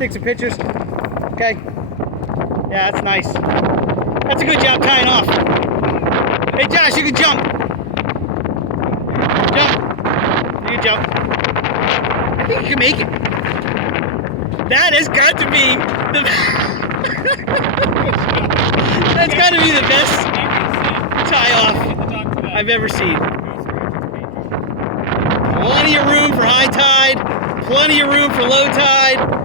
Take some pictures. Okay. Yeah, that's nice. That's a good job tying off. Hey Josh, you can jump. Jump. You can jump. I think you can make it. That has got to be the that's got to be the best tie off I've ever seen. Plenty of room for high tide, plenty of room for low tide.